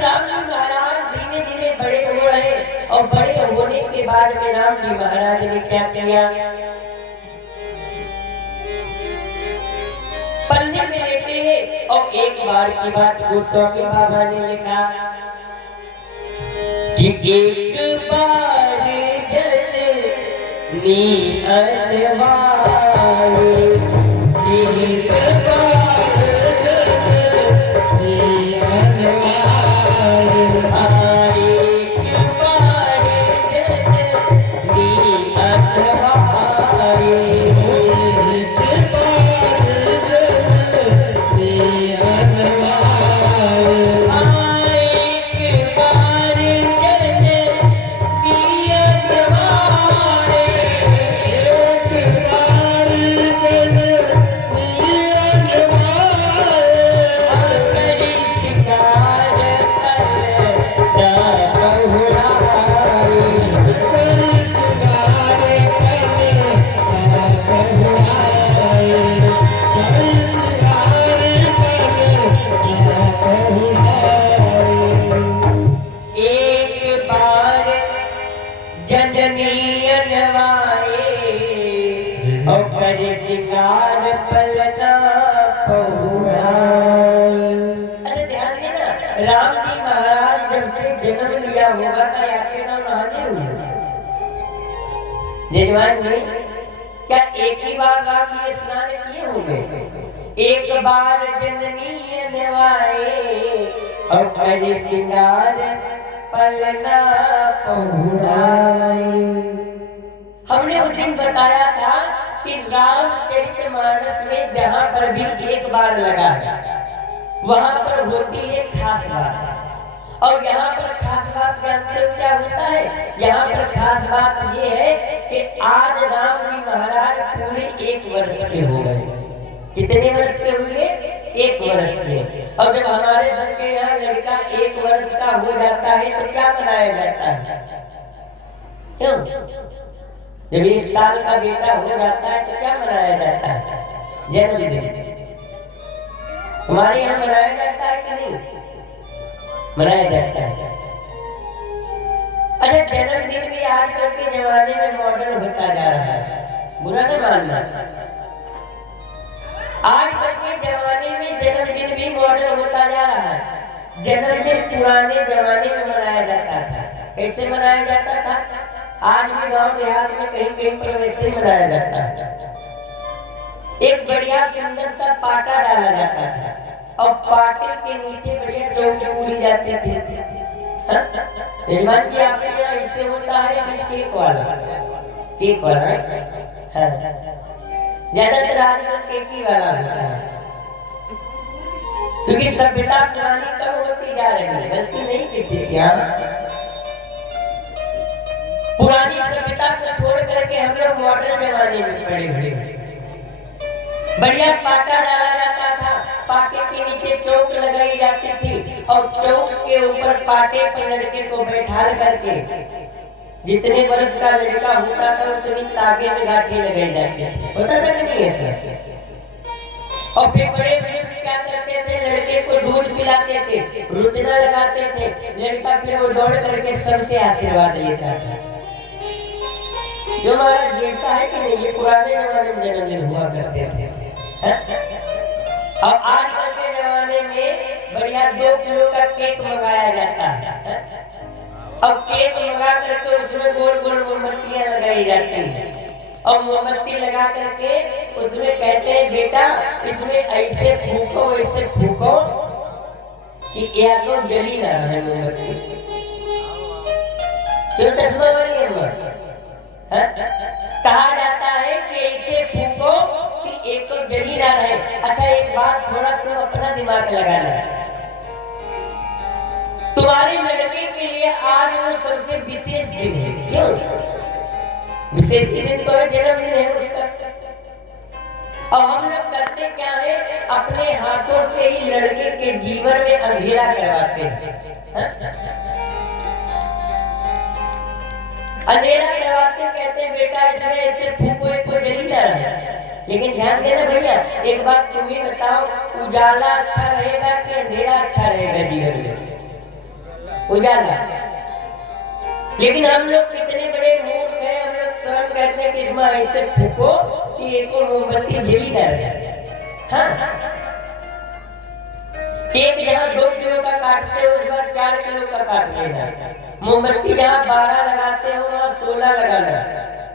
राम जी महाराज धीमे धीमे बड़े हो रहे और बड़े होने के बाद में राम जी महाराज ने क्या किया, पलने में लेटे हैं और एक बार की बात गोस्वामी बाबा ने लिखा कि एक बार जननी अनवाए, एक बार जननी अनवाए, एक बार जननी अनवाए, एक बार जननी राम जी महाराज जब से जन्म लिया होगा क्या आपके गाँव नहाने हुए जजमान ने क्या एक ही बार राम जी स्नान किए होंगे? एक बार जननी नवाए और कर सिंगार पलना पहुराए। हमने उस दिन बताया था कि रामचरितमानस में जहाँ पर भी एक बार लगा है वहां पर होती है खास बात, और यहाँ पर खास बात जानते हो क्या होता है? यहाँ पर खास बात ये है कि आज राम जी महाराज पूरे 1 वर्ष के हो गए। कितने वर्ष के हुए? 1 वर्ष के। और जब हमारे सबके यहाँ लड़का 1 वर्ष का हो जाता है तो क्या मनाया जाता है? क्यों? जब 1 साल का बेटा हो जाता है तो क्या मनाया जाता है? जन्मदिन। हमारे यहाँ मनाया जाता है कि नहीं? मनाया जाता है। अच्छा, जन्मदिन भी आजकल के जमाने में मॉडर्न होता जा रहा है, बुरा नहीं मानना। आजकल के जमाने में जन्मदिन भी मॉडर्न होता जा रहा है। जन्मदिन पुराने जमाने में मनाया जाता था। कैसे मनाया जाता था? आज भी गांव देहात में कहीं कहीं पर वैसे मनाया जाता है। एक बढ़िया सुंदर सा पाटा डाला जाता था और पाटे के नीचे बढ़िया चौक पूरी जाते थे। यजमान जी आपके यहाँ ऐसे होता है कि केक वाला? केक वाला ज्यादातर आजकल केक ही वाला होता है, क्योंकि सभ्यता पुरानी कम होती जा रही है। गलती नहीं किसी की। पुरानी सभ्यता को छोड़ करके हम लोग मॉडर्न जमाने में पड़े हुए। बढ़िया पाटा डाला जाता था, पाटे के नीचे चौक लगाई जाती थी और चौक के ऊपर पाटे पर लड़के को बैठा करके जितने वर्ष का लड़का होता था उतनी तागे में गांठें लगाई जाती थी। होता था कि नहीं ऐसा? और फिर बड़े बड़े क्या करते थे? लड़के को दूध पिलाते थे, रुचना लगाते थे। लड़का फिर वो दौड़ करके सबसे आशीर्वाद लेता था। जो महाराज जैसा है कि नहीं, ये पुराने जमाने में जन्मदिन हुआ करते थे। और आजकल के जमाने में बढ़िया 2 किलो का केक मंगाया जाता है और केक मंगा करके उसमें गोल गोल मोमबत्तियां लगाई जाती हैं और मोमबत्ती लगा करके उसमें कहते हैं बेटा इसमें ऐसे फूको ऐसे फूको कि या तो जली ना रहे मोमबत्ती। क्यों चश्मा वाली अम्मा? कहा जाता है कि ऐसे फूको कि एक तो जली ना रहे। अच्छा, एक बात थोड़ा तुम अपना दिमाग लगाना, तुम्हारे लड़के के लिए आज वो सबसे विशेष दिन है। क्यों विशेष दिन? तो है जन्मदिन है उसका। और हम लोग करते क्या है? अपने हाथों से ही लड़के के जीवन में अंधेरा करवाते हैं। अंधेरा करवाते, कहते हैं बेटा इसमें ऐसे फूको को जली ना रहे। लेकिन ध्यान देना भैया, एक बात तुम भी बताओ, उजाला अच्छा रहेगा कि अंधेरा अच्छा रहेगा जीवन में? उजाला। लेकिन हम लोग कितने बड़े मूर्ख हैं, हम लोग स्वयं कहते हैं कि इसमें ऐसे फूको कि एक मोमबत्ती जली न रहे। हाँ, एक जहाँ 2 किलो का काटते हो उस बार 4 किलो का काट लेना। मोमबत्ती जहाँ 12 लगाते हो वहाँ 16 लगाना।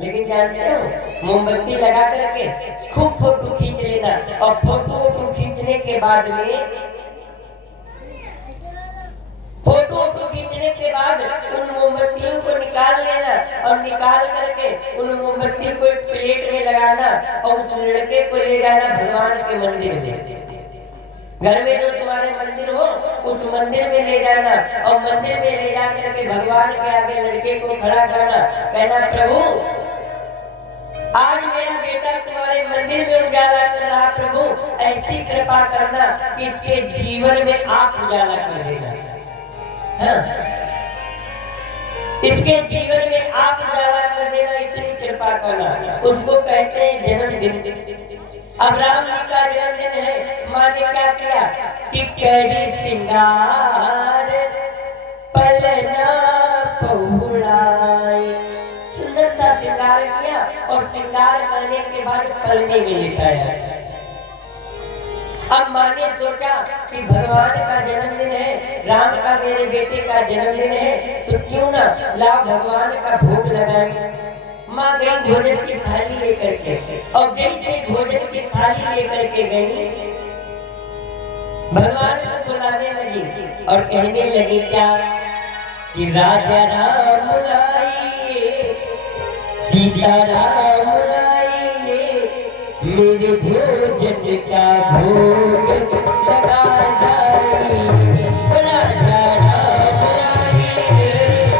लेकिन जानते हो मोमबत्ती लगा करके खूब फोटो खींच लेना, और फोटो खींचने के बाद में उन मोमबत्तियों को निकाल लेना, और निकाल करके उन मोमबत्ती को एक प्लेट में लगाना और उस लड़के को ले जाना भगवान के मंदिर में। घर में जो तुम्हारे मंदिर हो उस मंदिर में ले जाना, और मंदिर में ले जा करके भगवान के आगे लड़के को खड़ा करना, कहना प्रभु आज मेरा बेटा तुम्हारे मंदिर में उजाला कर रहा, प्रभु ऐसी कृपा करना कि इसके जीवन में आप उजाला कर देना। हाँ, इसके जीवन में आप उजाला कर देना, इतनी कृपा करना। उसको कहते हैं जन्मदिन। अब राम जी का जन्मदिन है, माँ ने क्या किया कि कड़ी सिंगार पलना पहुड़ाई, सुंदर सा श्रृंगार किया और श्रृंगार करने के बाद पलने में लिटाया। अब माँ ने सोचा कि भगवान का जन्मदिन है, राम का मेरे बेटे का जन्मदिन है, तो क्यों ना लाओ भगवान का भोग लगाएं। माँ गई भोजन की थाली लेकर के, और जैसे भोजन की थाली लेकर के गई भगवान को बुलाने लगी और कहने लगी क्या कि राजा राम आइए, सीता राम आइए, मेरे भोजन का भोग लगा जाइए। राजा राम आइए,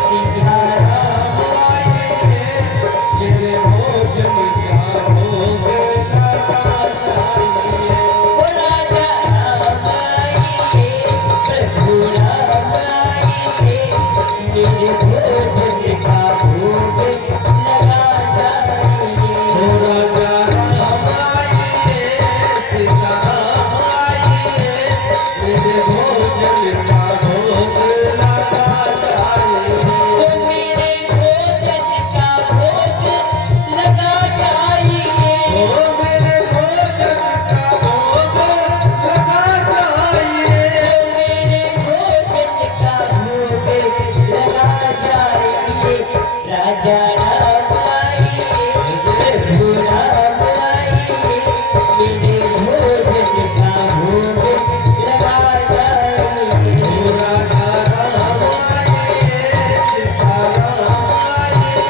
सीता राम आइए, मेरे भोजन का भोग लगा जाइए। राजा राम आइए, प्रभु राम आइए, मेरे भोजन का भोग लगा जाइए। राजा राम आइए, सीता राम आइए, मेरे भोजन का भोग लगा जाइए। मेरे भोजन का भोग लगा जाइए। मेरे भोजन का भोग लगा जाइए। मेरे भोजन का भोग लगा जाइए। राजा राम आइए, प्रभु राम आइए, मेरे भोजन का भोग लगा जाइए। राजा राम आइए, सीता राम आइए,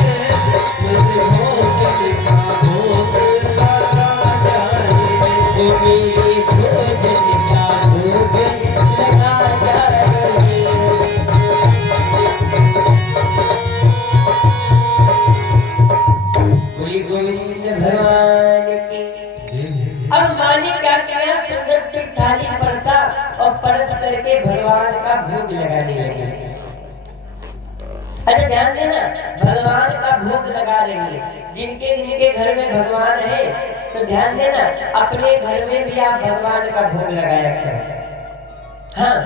मेरे भोजन का भोग लगा जाइए। मेरे भोजन का भोग लगा जाइए। बोली गोविंद भगवान की। अब माँ ने क्या किया, सुंदर सी थाली परसा और परस करके भगवान का भोग लगाने लगी। अच्छा ध्यान देना, भगवान का भोग लगा रही है। जिनके जिनके घर में भगवान है तो ध्यान देना, अपने घर में भी आप भगवान का भोग लगाया करें। हाँ,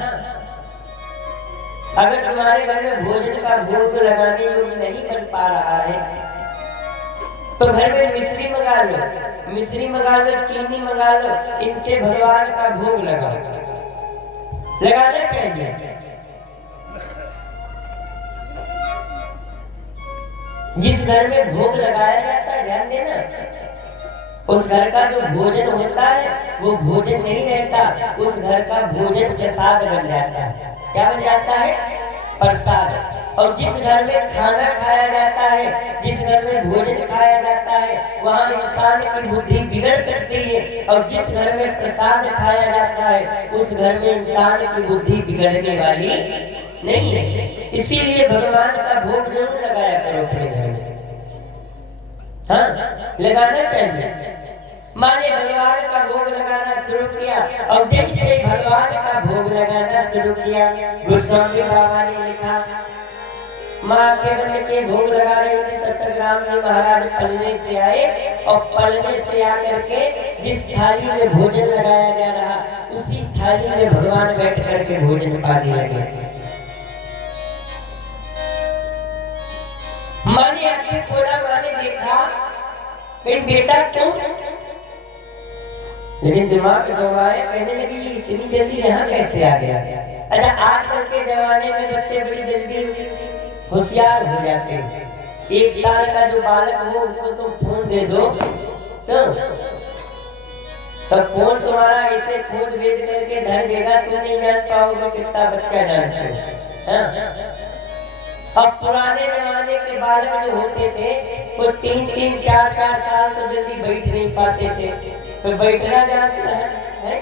अगर तुम्हारे घर में भोजन का भोग लगाने योग्य नहीं बन पा रहा है तो घर में मिश्री मंगा लो, मिश्री मंगा लो, चीनी मंगा लो, इनसे भगवान का भोग लगाओ। लगाना चाहिए। जिस घर में भोग लगाया जाता है ध्यान देना, उस घर का जो भोजन होता है वो भोजन नहीं रहता, उस घर का भोजन प्रसाद बन जाता है। क्या बन जाता है? प्रसाद। और जिस घर में खाना खाया जाता है, जिस घर में भोजन खाया जाता है, वहाँ इंसान की बुद्धि बिगड़ सकती है, और जिस घर में प्रसाद खाया जाता है उस घर में इंसान की बुद्धि बिगड़ने वाली नहीं है। इसीलिए भगवान का भोग जरूर लगाया करो अपने घर में। हाँ, लगाना चाहिए। माँ ने भगवान का भोग लगाना शुरू किया, और जैसे भगवान का भोग लगाना शुरू किया, गोस्वामी बाबा ने लिखा, माँ आंखें बंद के भोग लगा रहे थे, तब तक राम जी महाराज पलने से आए, और पलने से आकर के जिस थाली में भोजन लगाया जा रहा उसी थाली में भगवान बैठ करके भोजन पाने लगे। लेकिन बेटा क्यों? लेकिन दिमाग दौड़ाए, कहने लगी ये इतनी जल्दी यहाँ कैसे आ गया? अच्छा, आजकल के जमाने में बच्चे बड़ी जल्दी होशियार हो जाते हैं। 1 साल का जो बालक हो उसको तुम फोन दे दो, क्यों? तो फोन तुम्हारा ऐसे खोज भेज करके धर देगा, तुम नहीं जान पाओगे कितना बच्चा जानते हैं। अब पुराने जमाने के बालक जो होते थे वो 3-3, 4-4 साल तो जल्दी बैठ नहीं पाते थे, तो बैठना जानता है?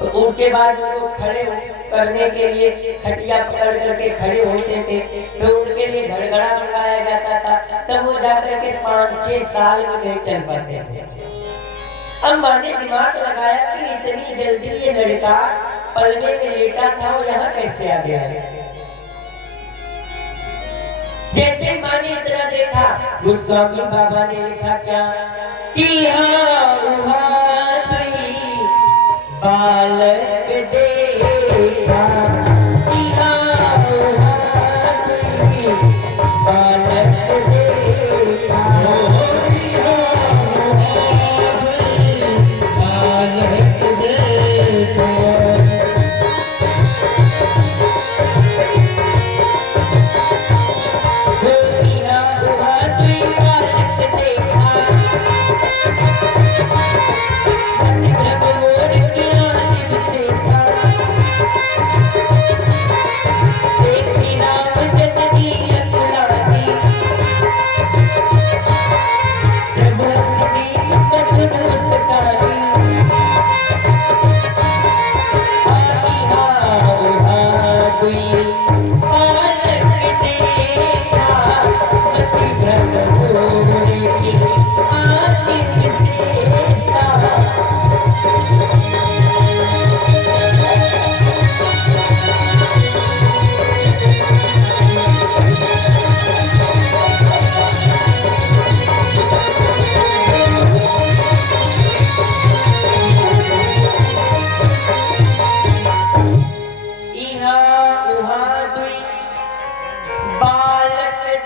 तो उनके बाद उनको खड़े करने के लिए खटिया पकड़ करके खड़े होते थे, तो उनके लिए घड़घड़ा मंगाया जाता था, तब वो जाकर के 5-6 साल में नहीं चल पाते थे। अब माँ ने दिमाग लगाया कि इतनी जल्दी ये लड़का पलने में लेटा था, वो यहाँ कैसे आ गया? जैसे माँ ने इतना देखा, गोस्वामी बाबा ने लिखा क्या कि बालक देखा, बालक देखा, बालक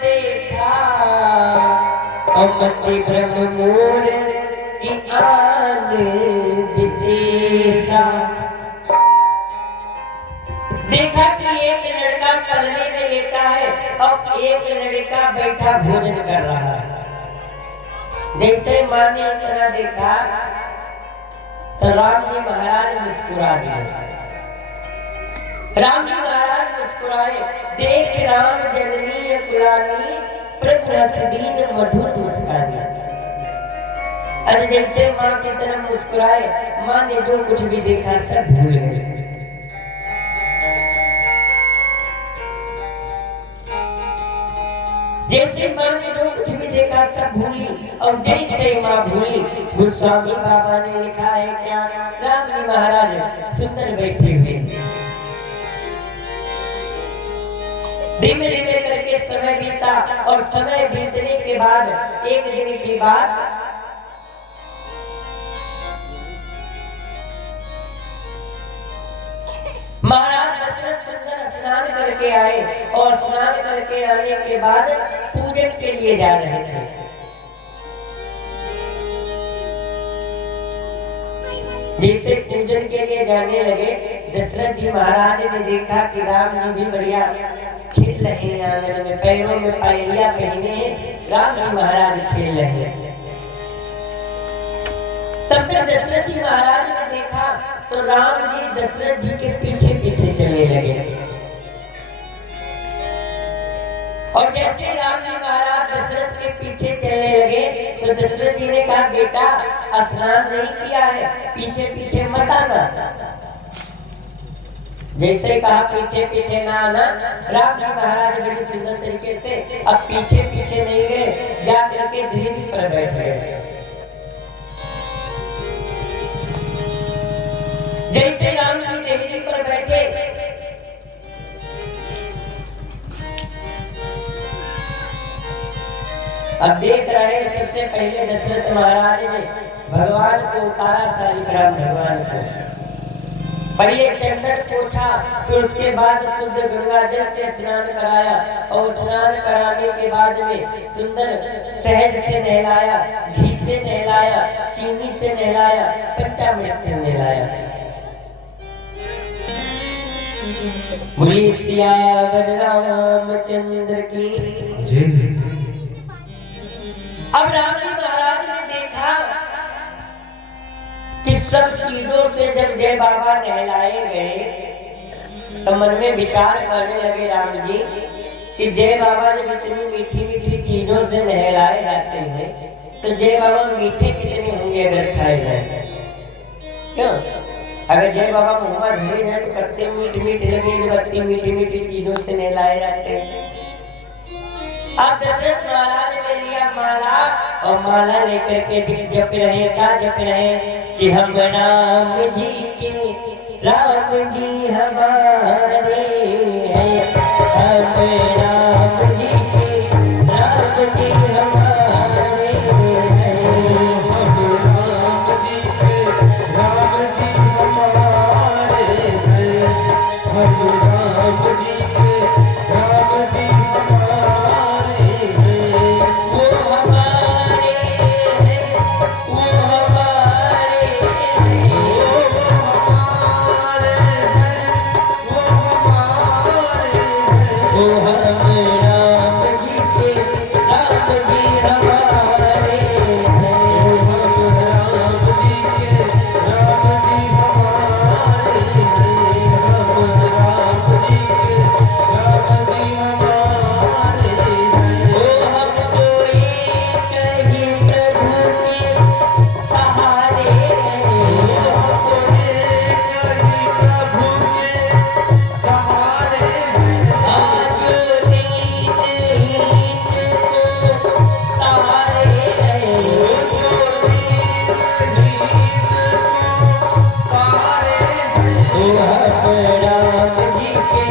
देखा। अमति ब्रह्म मूल की आन विशेषा। देखा कि एक लड़का पलने में लेटा है और एक लड़का बैठा भोजन कर रहा है। जैसे माँ ने इतना देखा तो राम जी महाराज मुस्कुरा दिए। राम जी महाराज मुस्कुराए, देख राम जननी कुलानी प्रभु रस दीन मधुर मुस्कानी। अरे जैसे माँ की तरफ मुस्कुराए, माँ ने जो कुछ भी देखा सब भूल गई। जैसे माँ ने जो कुछ भी देखा सब भूली, और जैसे माँ भूली, गोस्वामी बाबा ने लिखा है क्या, राम जी महाराज सुंदर बैठे हुए। धीमे धीमे करके समय बीता, और समय बीतने के बाद एक दिन की बात, महाराज दशरथ सुंदर स्नान करके आए, और स्नान करके आने के बाद पूजन के लिए जा रहे थे। जैसे पूजन के लिए जाने लगे, दशरथ जी महाराज ने देखा कि राम जी भी बढ़िया खेल रहे हैं आंगन में, पैरों में पायलिया पहने हैं, राम जी महाराज खेल रहे हैं। तब तक दशरथ जी महाराज ने देखा तो राम जी दशरथ जी के पीछे पीछे चलने लगे। और जैसे राम जी महाराज दशरथ के पीछे चलने लगे तो दशरथ जी ने कहा, बेटा स्नान नहीं किया है, पीछे पीछे मत आना। जैसे कहा पीछे पीछे ना आना, राम जी महाराज बड़ी सुंदर तरीके से अब पीछे पीछे नहीं गए, जाकर के धीरे पर बैठ गए। जैसे राम जी देहरी पर बैठे, अब देख रहे सबसे पहले दशरथ महाराज ने भगवान को उतारा, शालिग्राम भगवान को। पहले चंदन पोछा, फिर उसके बाद शुद्ध गंगा जल से स्नान कराया और स्नान कराने के बाद में सुंदर शहद से नहलाया, घी से नहलाया, चीनी से नहलाया, पंचामृत से नहलाया। बोलिए सियावर रामचंद्र की जय। अब राम जी महाराज ने देखा कि सब चीजों से जब जय बाबा नहलाए गए तो मन में विचार करने लगे राम जी कि जय बाबा जब इतनी मीठी मीठी चीजों से नहलाए जाते हैं तो जय बाबा मीठे कितने होंगे अगर खाए जाए। क्यों? अगर जय बाबा मुहम्मा धरे जाए तो पत्ते मीठ मीठे लगे जब इतनी मीठी मीठी चीजों से नहलाए जाते हैं। अब दशरथ महाराज ने लिया माला और माला लेकर के जप रहे, क्या जप रहे कि हम राम जी के, राम जी हमारे हैं, हम राम जी के, राम जी हमारे हैं, हम राम जी के, राम जी हमारे हैं, हम राम जी के, राम जी हमारे हैं, वो हमारे हैं, वो हमारे हैं, वो हमारे हैं, वो हमारे हैं, वो हम राम जी के, राम जी हमारे हैं, हम राम जी के, राम जी हमारे हैं, हम राम जी के, राम जी हमारे हैं। ओ हम तो एक ही प्रभु के सहारे हैं, हमको एक ही प्रभु के सहारे हैं, आज नीत हीत को सहारे हैं, जो नीत हीत को सहारे हैं, ओ हम राम जी के,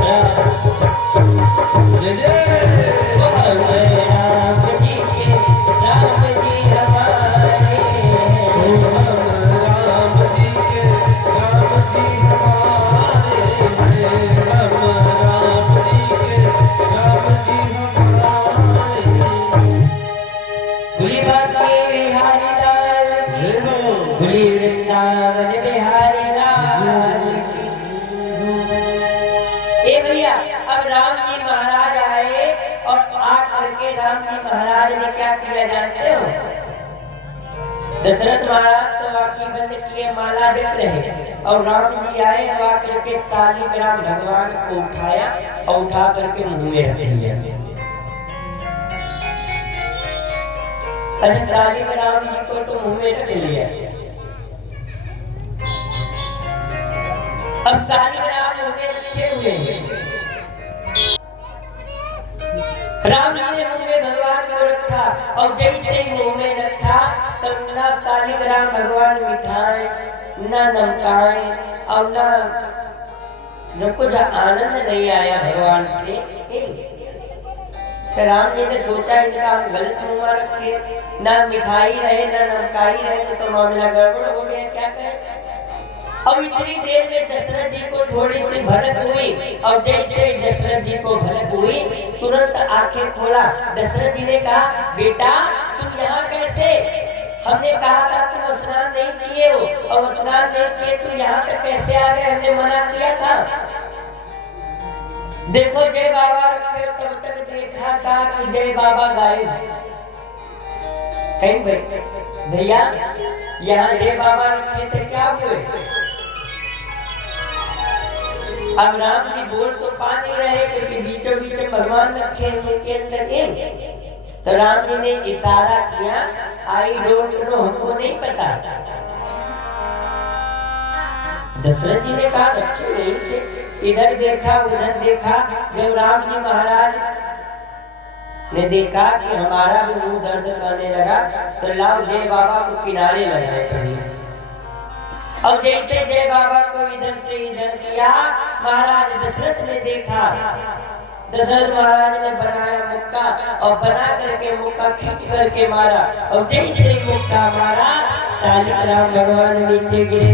राम जय जय, ओ हम राम जी के, राम जी हमारे हैं, ओ हम राम जी के, राम जी हमारे हैं, हम राम जी के, राम जी हमारे हैं। बोली बांके बिहारी लाल की, बोली वृंदावन बिहारी लाल की। ए भैया, अब राम जी महाराज आए और आकर के राम जी महाराज ने क्या किया जानते हो? दशरथ महाराज तो आंखें बंद किए माला देख रहे और राम जी आए और आकर के शालिग्राम भगवान को उठाया और उठा करके मुंह में रख लिया। अच्छा, शालिग्राम जी को तो मुंह में रख लिया। अब शालिग्राम मुंह में रखे हुए हैं, राम जी ने मुंह में भगवान को रखा और जैसे ही मुंह में रखा तो ना शालिग्राम भगवान मिठाए, ना नमकाए और ना कुछ आनंद नहीं आया भगवान से। तो राम जी ने सोचा इनका हम गलत मुंह में रखे, ना मिठाई रहे ना नमकाई रहे तो मामला गड़बड़ हो गया, क्या करें। और इतनी देर में दशरथ जी को थोड़ी सी भनक हुई और जैसे दशरथ जी को भनक हुई तुरंत आंखें खोला। दशरथ जी ने कहा, बेटा तुम यहाँ कैसे? हमने कहा था तुम स्नान नहीं किए हो और स्नान नहीं किए तुम यहाँ तक कैसे आ गए? हमने मना किया था। देखो जय बाबा रखे, तब तक देखा था कि जय बाबा गायब। कहीं भैया यहाँ जय बाबा रखे थे, क्या हुए? अब राम जी बोल तो पा नहीं रहे क्योंकि बीचों बीच भगवान रखे उनके अंदर। तो राम जी ने इशारा किया, आई डोंट नो, हमको नहीं पता। दशरथ जी ने कहा रखे नहीं थे, इधर देखा उधर देखा। जब राम जी महाराज ने देखा कि हमारा भी मुंह दर्द करने लगा तो लाओ जय बाबा को किनारे लगाए पहले। और जैसे जय बाबा को इधर से इधर किया, महाराज दशरथ ने देखा। दशरथ महाराज ने बनाया मुक्का और बना करके मुक्का खींच करके मारा और जैसे ही मुक्का मारा शालिग्राम भगवान नीचे गिरे।